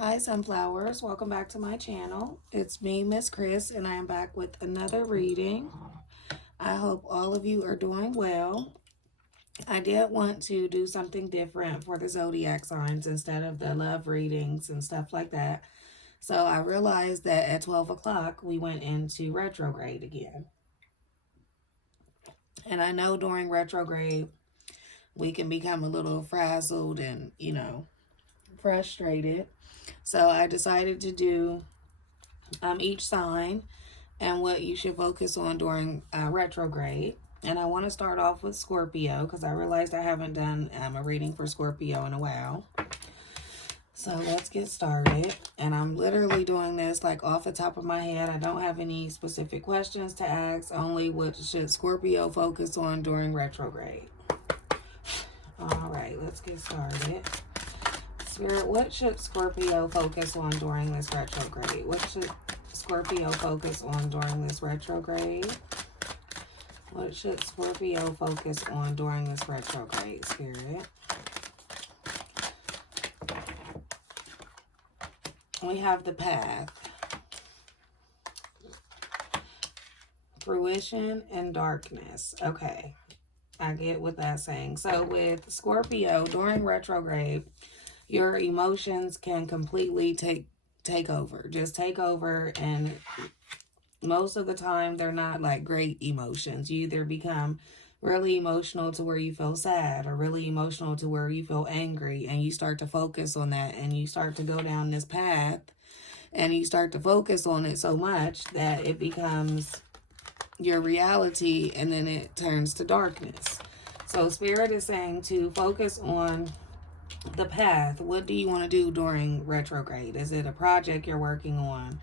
Hi Sunflowers, welcome back to my channel. It's me, Miss Chris, and I am back with another reading. I hope all of you are doing well. I did want to do something different for the zodiac signs instead of the love readings and stuff like that. So I realized that at 12 o'clock we went into retrograde again. And I know during retrograde we can become a little frazzled and, frustrated. So I decided to do each sign and what you should focus on during retrograde. And I want to start off with Scorpio because I realized I haven't done a reading for Scorpio in a while. So let's get started. And I'm literally doing this like off the top of my head. I don't have any specific questions to ask, only what should Scorpio focus on during retrograde. All right, let's get started. Spirit, what should Scorpio focus on during this retrograde? What should Scorpio focus on during this retrograde? What should Scorpio focus on during this retrograde, Spirit? We have the path. Fruition and darkness. Okay, I get what that's saying. So with Scorpio, during retrograde, your emotions can completely take over. Just take over, and most of the time they're not like great emotions. You either become really emotional to where you feel sad, or really emotional to where you feel angry, and you start to focus on that, and you start to go down this path, and you start to focus on it so much that it becomes your reality, and then it turns to darkness. So Spirit is saying to focus on the path. What do you want to do during retrograde? Is it a project you're working on?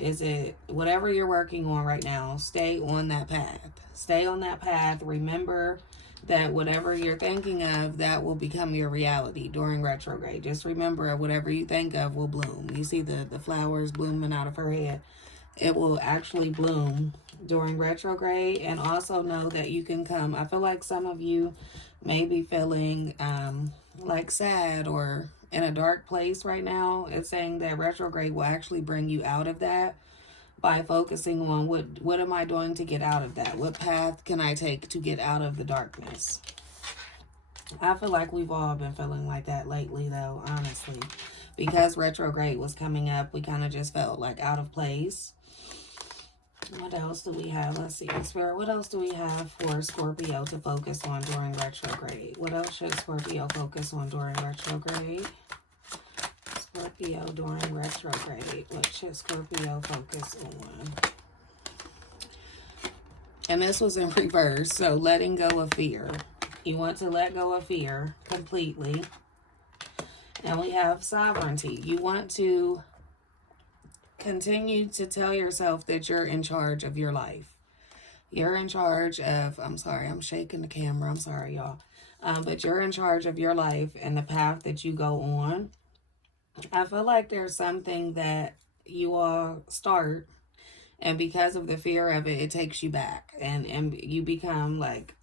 Is it whatever you're working on right now? Stay on that path. Stay on that path. Remember that whatever you're thinking of, that will become your reality during retrograde. Just remember, whatever you think of will bloom. You see the flowers blooming out of her head. It will actually bloom during retrograde. And also know that you can come. I feel like some of you may be feeling like sad or in a dark place right now. It's saying that retrograde will actually bring you out of that by focusing on what am I doing to get out of that? What path can I take to get out of the darkness? I feel like we've all been feeling like that lately, though, honestly. Because retrograde was coming up, we kind of just felt like out of place. What else do we have? Let's see, Spirit, what else do we have for Scorpio to focus on during retrograde? What else should Scorpio focus on during retrograde? Scorpio during retrograde. What should Scorpio focus on? And this was in reverse, so letting go of fear. You want to let go of fear completely. And we have sovereignty. You want to continue to tell yourself that you're in charge of your life. You're in charge of, I'm sorry, I'm shaking the camera. I'm sorry, y'all. But you're in charge of your life and the path that you go on. I feel like there's something that you all start, and because of the fear of it, it takes you back. And you become like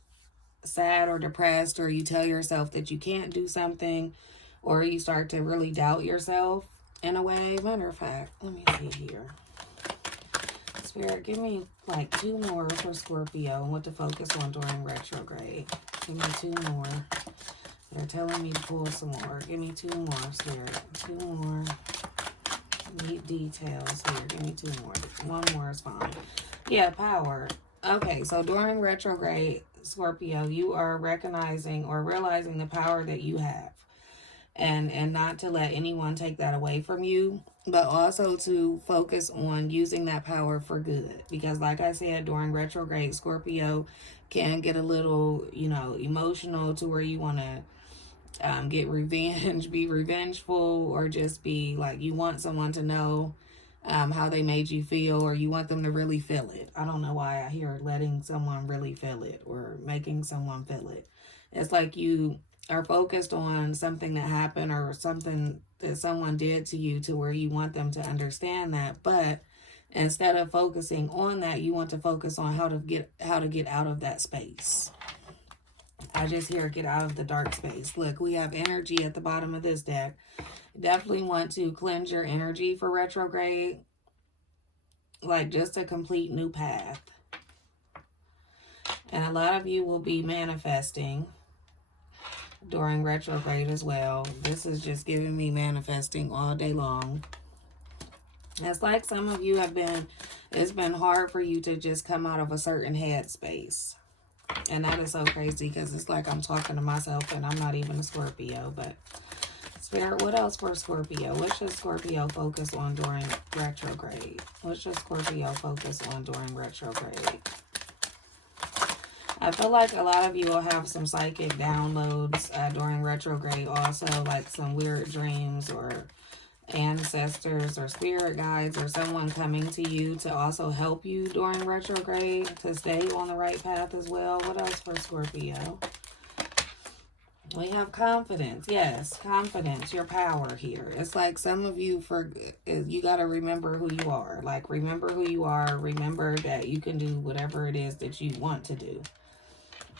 sad or depressed, or you tell yourself that you can't do something, or you start to really doubt yourself in a way. Matter of fact, let me see here. Spirit, give me like 2 more for Scorpio and what to focus on during retrograde. Give me 2 more. They're telling me to pull some more. Give me 2 more, Spirit. 2 more. Need details here. Give me 2 more. 1 more is fine. Yeah, power. Okay, so during retrograde, Scorpio, you are recognizing or realizing the power that you have. And not to let anyone take that away from you, but also to focus on using that power for good. Because like I said, during retrograde, Scorpio can get a little, emotional to where you want to get revenge, be revengeful, or just be like you want someone to know how they made you feel, or you want them to really feel it. I don't know why I hear letting someone really feel it or making someone feel it. It's like you are focused on something that happened or something that someone did to you to where you want them to understand that, but instead of focusing on that, you want to focus on how to get out of that space. I just hear get out of the dark space. Look, we have energy at the bottom of this deck. Definitely want to cleanse your energy for retrograde. Like just a complete new path. And a lot of you will be manifesting during retrograde as well. This is just giving me manifesting all day long. It's like some of you have been, it's been hard for you to just come out of a certain headspace. And that is so crazy because it's like I'm talking to myself and I'm not even a Scorpio. But Spirit, what else for Scorpio? What should Scorpio focus on during retrograde? What should Scorpio focus on during retrograde? I feel like a lot of you will have some psychic downloads during retrograde also, like some weird dreams or ancestors or spirit guides or someone coming to you to also help you during retrograde to stay on the right path as well. What else for Scorpio? We have confidence. Yes, confidence, your power here. It's like some of you, you got to remember who you are. Like, remember who you are. Remember that you can do whatever it is that you want to do.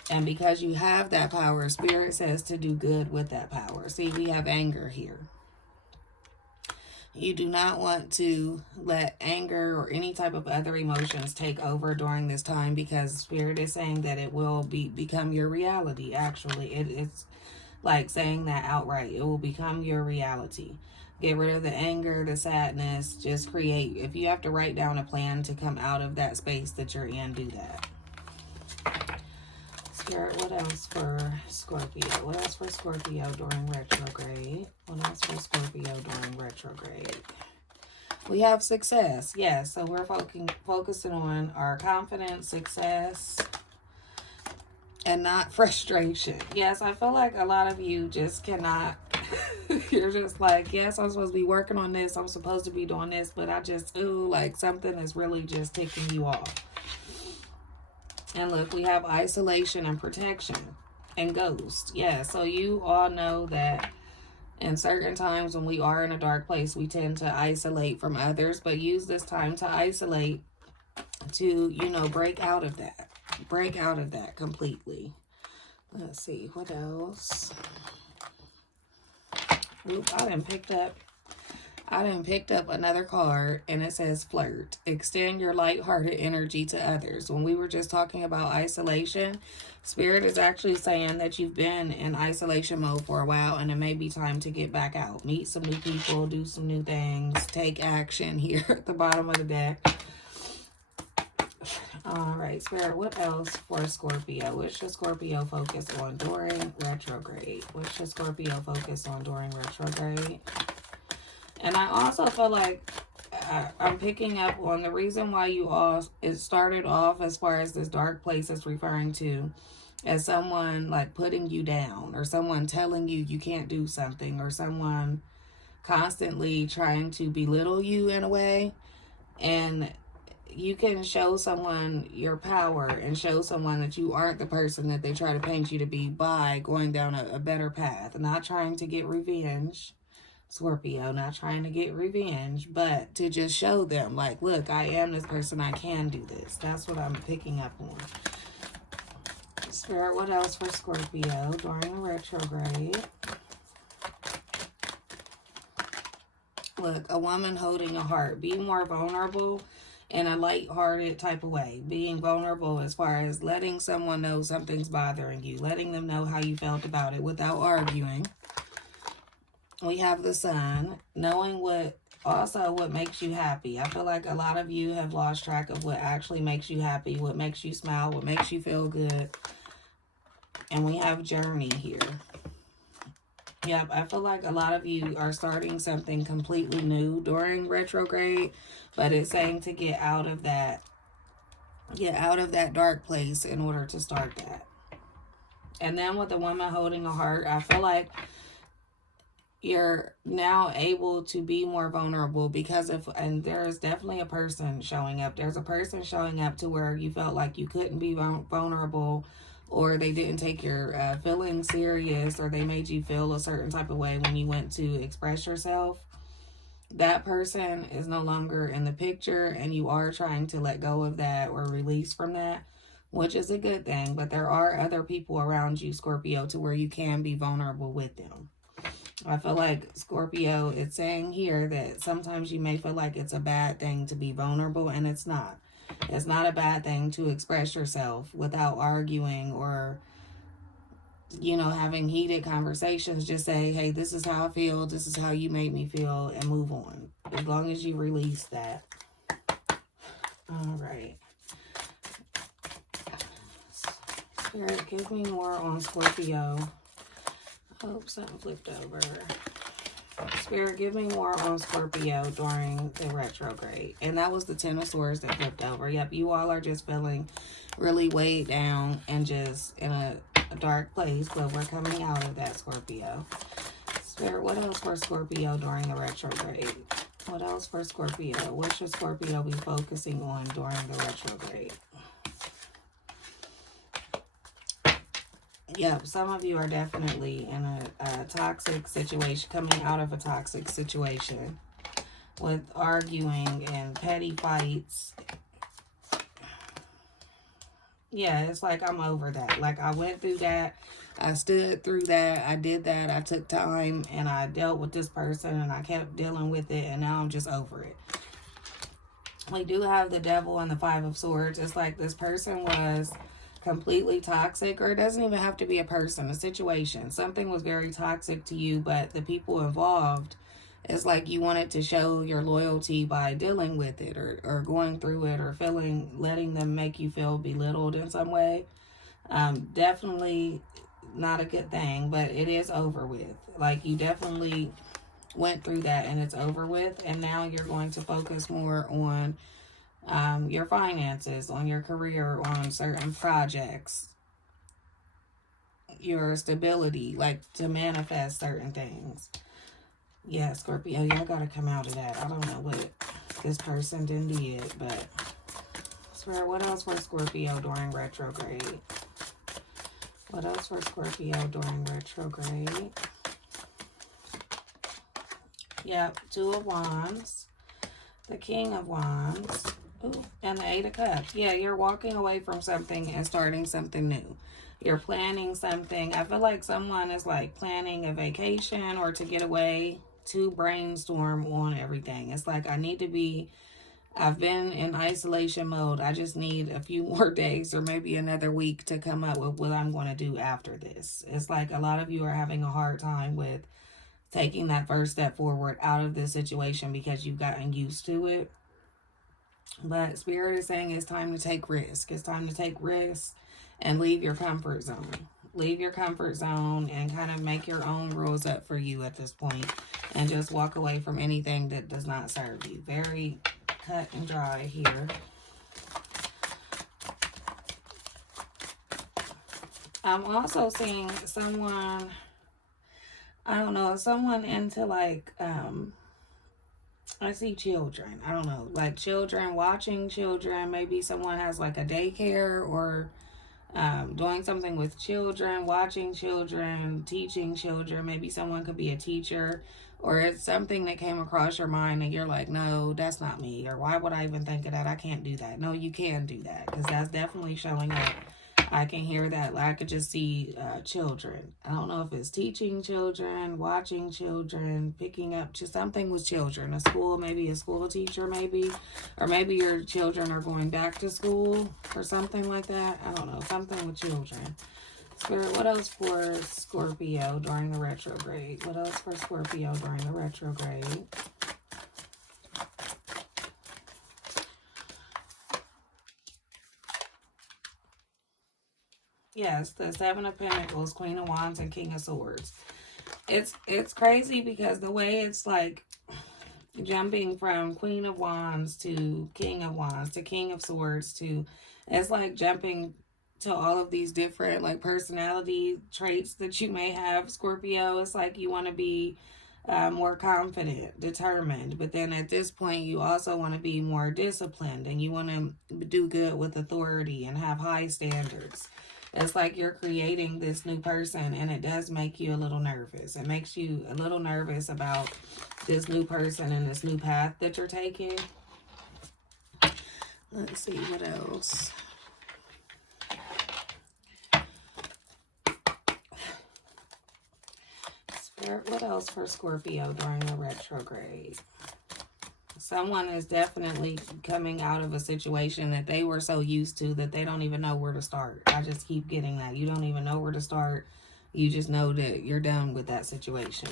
And because you have that power, Spirit says to do good with that power. See, we have anger here. You do not want to let anger or any type of other emotions take over during this time because Spirit is saying that it will become your reality, actually. It's like saying that outright. It will become your reality. Get rid of the anger, the sadness. Just create. If you have to write down a plan to come out of that space that you're in, do that. Spirit, what else for Scorpio? What else for Scorpio during retrograde? What else for Scorpio during retrograde? We have success. Yes, so we're focusing on our confidence, success, and not frustration. Yes, I feel like a lot of you just cannot. You're just like, yes, I'm supposed to be working on this. I'm supposed to be doing this, but I just, like something is really just ticking you off. And look, we have isolation and protection and ghost. Yeah, so you all know that in certain times when we are in a dark place, we tend to isolate from others. But use this time to isolate to, break out of that. Break out of that completely. Let's see, what else? Oop, I done picked up another card and it says flirt. Extend your lighthearted energy to others. When we were just talking about isolation, Spirit is actually saying that you've been in isolation mode for a while and it may be time to get back out. Meet some new people, do some new things, take action here at the bottom of the deck. All right, Spirit, what else for Scorpio? What should Scorpio focus on during retrograde? What should Scorpio focus on during retrograde? And I also feel like I'm picking up on the reason why it started off as far as this dark place is referring to as someone like putting you down or someone telling you you can't do something or someone constantly trying to belittle you in a way. And you can show someone your power and show someone that you aren't the person that they try to paint you to be by going down a better path, not trying to get revenge. Scorpio, not trying to get revenge, but to just show them, like, look, I am this person, I can do this. That's what I'm picking up on. Spirit, what else for Scorpio during retrograde? Look, a woman holding a heart. Be more vulnerable in a lighthearted type of way. Being vulnerable as far as letting someone know something's bothering you. Letting them know how you felt about it without arguing. We have the Sun, knowing what makes you happy. I feel like a lot of you have lost track of what actually makes you happy, what makes you smile, what makes you feel good. And we have Journey here. Yep, I feel like a lot of you are starting something completely new during retrograde, but it's saying to get out of that dark place in order to start that. And then with the woman holding a heart, I feel like you're now able to be more vulnerable and there's definitely a person showing up. There's a person showing up to where you felt like you couldn't be vulnerable, or they didn't take your feelings serious, or they made you feel a certain type of way when you went to express yourself. That person is no longer in the picture and you are trying to let go of that or release from that. which is a good thing. But there are other people around you, Scorpio, to where you can be vulnerable with them. I feel like, Scorpio, it's saying here that sometimes you may feel like it's a bad thing to be vulnerable, and it's not. It's not a bad thing to express yourself without arguing or, you know, having heated conversations. Just say, hey, this is how I feel, this is how you made me feel, and move on. As long as you release that. All right. Spirit, give me more on Scorpio. I hope something flipped over. Spirit, give me more on Scorpio during the retrograde. And that was the Ten of Swords that flipped over. Yep, you all are just feeling really weighed down and just in a dark place. But we're coming out of that, Scorpio. Spirit, what else for Scorpio during the retrograde? What else for Scorpio? What should Scorpio be focusing on during the retrograde? Yep, some of you are definitely in a toxic situation, coming out of a toxic situation with arguing and petty fights. Yeah, it's like I'm over that. Like I went through that. I stood through that. I did that. I took time and I dealt with this person and I kept dealing with it, and now I'm just over it. We do have the Devil and the Five of Swords. It's like this person was completely toxic, or it doesn't even have to be a person, a situation. Something was very toxic to you, but the people involved, it's like you wanted to show your loyalty by dealing with it or going through it or letting them make you feel belittled in some way. Definitely not a good thing, but it is over with. Like you definitely went through that and it's over with, and now you're going to focus more on your finances, on your career, on certain projects, your stability, like to manifest certain things. Yeah, Scorpio, y'all gotta come out of that. I don't know what this person did, but Spirit, what else for Scorpio during retrograde? What else for Scorpio during retrograde? Yep, Two of Wands, the King of Wands. Ooh, and the Eight of Cups. Yeah, you're walking away from something and starting something new. You're planning something. I feel like someone is like planning a vacation or to get away to brainstorm on everything. It's like I've been in isolation mode. I just need a few more days or maybe another week to come up with what I'm going to do after this. It's like a lot of you are having a hard time with taking that first step forward out of this situation because you've gotten used to it. But Spirit is saying it's time to take risk. It's time to take risks and leave your comfort zone. Leave your comfort zone and kind of make your own rules up for you at this point. And just walk away from anything that does not serve you. Very cut and dry here. I'm also seeing someone, I don't know, someone into like, I see children. I don't know, like children, watching children. Maybe someone has like a daycare or doing something with children, watching children, teaching children. Maybe someone could be a teacher, or it's something that came across your mind and you're like, no, that's not me. Or why would I even think of that? I can't do that. No, you can do that because that's definitely showing up. I can hear that. Like, I could just see children. I don't know if it's teaching children, watching children, picking up just something with children. A school, maybe a school teacher, maybe. Or maybe your children are going back to school or something like that. I don't know. Something with children. Spirit, what else for Scorpio during the retrograde? What else for Scorpio during the retrograde? Yes, the Seven of Pentacles, Queen of Wands, and King of Swords. It's crazy because the way it's like jumping from Queen of Wands to King of Wands to King of Swords to, it's like jumping to all of these different like personality traits that you may have, Scorpio. It's like you want to be more confident, determined, but then at this point you also want to be more disciplined and you want to do good with authority and have high standards. It's like you're creating this new person, and it does make you a little nervous. It makes you a little nervous about this new person and this new path that you're taking. Let's see what else. What else for Scorpio during the retrograde? Someone is definitely coming out of a situation that they were so used to that they don't even know where to start. I just keep getting that. You don't even know where to start. You just know that you're done with that situation.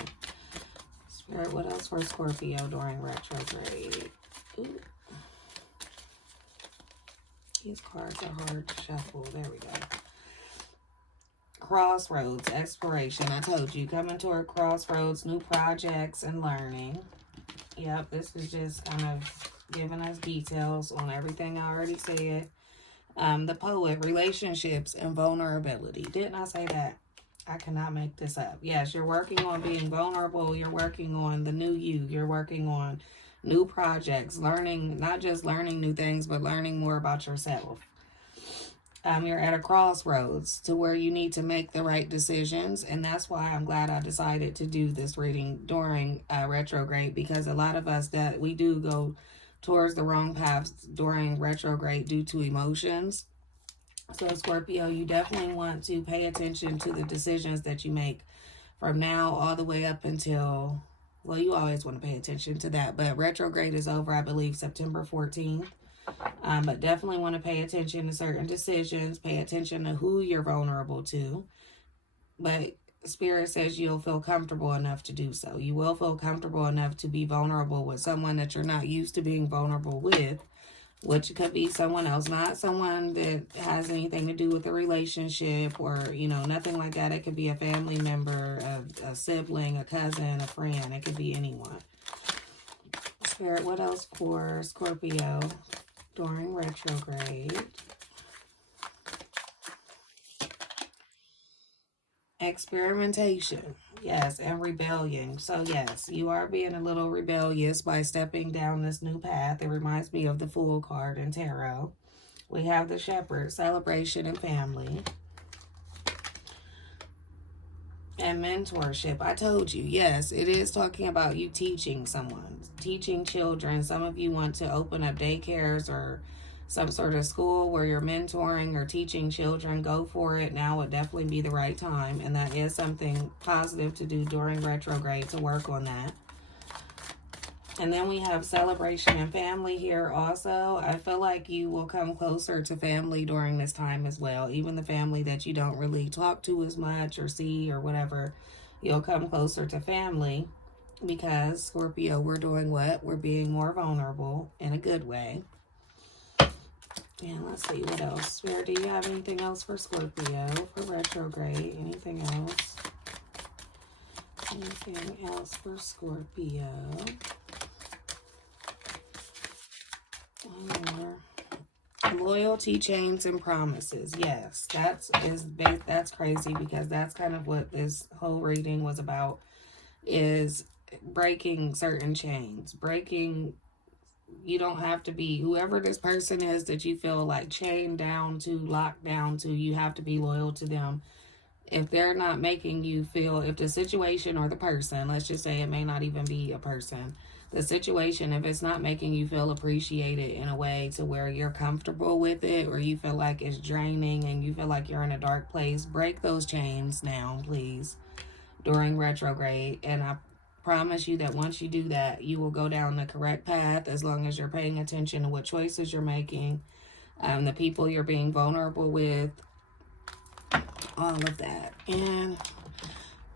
Spirit, what else for Scorpio during retrograde? Ooh. These cards are hard to shuffle. There we go. Crossroads, exploration. I told you, coming to a crossroads, new projects and learning. Yep, this is just kind of giving us details on everything I already said. The poet, relationships and vulnerability. Didn't I say that? I cannot make this up. Yes, you're working on being vulnerable. You're working on the new you. You're working on new projects, learning, not just learning new things, but learning more about yourself. You're at a crossroads to where you need to make the right decisions. And that's why I'm glad I decided to do this reading during retrograde, because a lot of us that we do go towards the wrong paths during retrograde due to emotions. So Scorpio, you definitely want to pay attention to the decisions that you make from now all the way up until, well, you always want to pay attention to that. But retrograde is over, I believe, September 14th. But definitely want to pay attention to certain decisions, pay attention to who you're vulnerable to. But Spirit says you'll feel comfortable enough to do so. You will feel comfortable enough to be vulnerable with someone that you're not used to being vulnerable with, which could be someone else, not someone that has anything to do with a relationship or, you know, nothing like that. It could be a family member, a sibling, a cousin, a friend. It could be anyone. Spirit, what else for Scorpio during retrograde? Experimentation, yes, and rebellion. So yes, you are being a little rebellious by stepping down this new path. It reminds me of the Fool card in Tarot. We have the Shepherd, celebration and family. And mentorship. I told you, yes, it is talking about you teaching someone, teaching children. Some of you want to open up daycares or some sort of school where you're mentoring or teaching children. Go for it. Now would definitely be the right time. And that is something positive to do during retrograde, to work on that. And then we have celebration and family here also. I feel like you will come closer to family during this time as well. Even the family that you don't really talk to as much or see or whatever, you'll come closer to family because, Scorpio, we're doing what? We're being more vulnerable in a good way. And let's see what else. Spirit, do you have anything else for Scorpio for retrograde? Anything else? Anything else for Scorpio? Loyalty, chains, and promises. Yes, that's crazy, because that's kind of what this whole reading was about, is breaking certain chains. Breaking, you don't have to be whoever this person is that you feel like chained down to, locked down to. You have to be loyal to them. If they're not making you feel, if the situation or the person, let's just say it may not even be a person, the situation, if it's not making you feel appreciated in a way to where you're comfortable with it, or you feel like it's draining and you feel like you're in a dark place, break those chains now, please, during retrograde. And I promise you that once you do that, you will go down the correct path, as long as you're paying attention to what choices you're making, the people you're being vulnerable with, all of that. And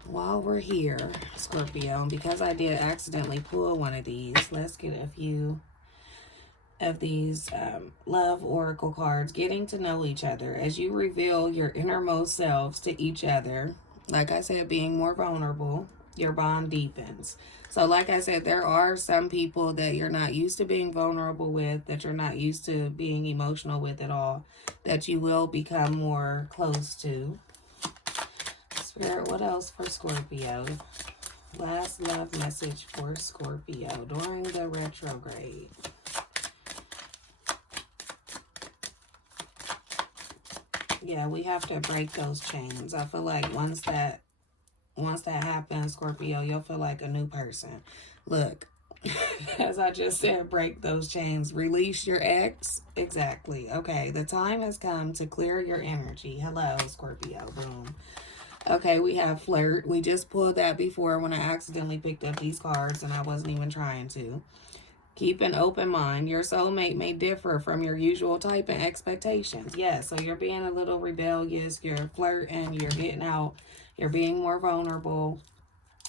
while we're here, Scorpio, because I did accidentally pull one of these, let's get a few of these love oracle cards. Getting to know each other. As you reveal your innermost selves to each other, like I said, being more vulnerable, your bond deepens. So like I said, there are some people that you're not used to being vulnerable with, that you're not used to being emotional with at all, that you will become more close to. Spirit, what else for Scorpio? Last love message for Scorpio during the retrograde. Yeah, we have to break those chains. I feel like once that happens, Scorpio, you'll feel like a new person. Look, as I just said, break those chains. Release your ex. Exactly. Okay, the time has come to clear your energy. Hello, Scorpio. Boom. Okay, we have flirt. We just pulled that before when I accidentally picked up these cards and I wasn't even trying to. Keep an open mind. Your soulmate may differ from your usual type and expectations. Yes, so you're being a little rebellious. You're flirting. You're getting out. You're being more vulnerable.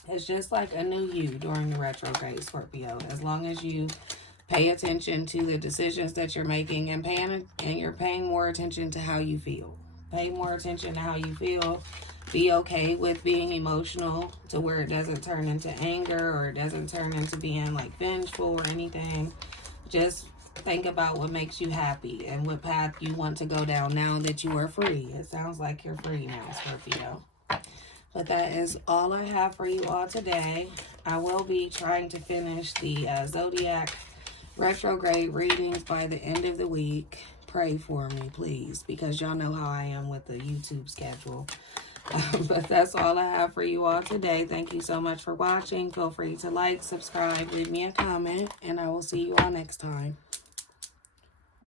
It's just like a new you during the retrograde, Scorpio. As long as you pay attention to the decisions that you're making and you're paying more attention to how you feel. Pay more attention to how you feel. Be okay with being emotional to where it doesn't turn into anger or it doesn't turn into being like vengeful or anything. Just think about what makes you happy and what path you want to go down now that you are free. It sounds like you're free now, Scorpio. But that is all I have for you all today. I will be trying to finish the Zodiac retrograde readings by the end of the week. Pray for me, please, because y'all know how I am with the YouTube schedule. But that's all I have for you all today. Thank you so much for watching. Feel free to like, subscribe, leave me a comment, and I will see you all next time.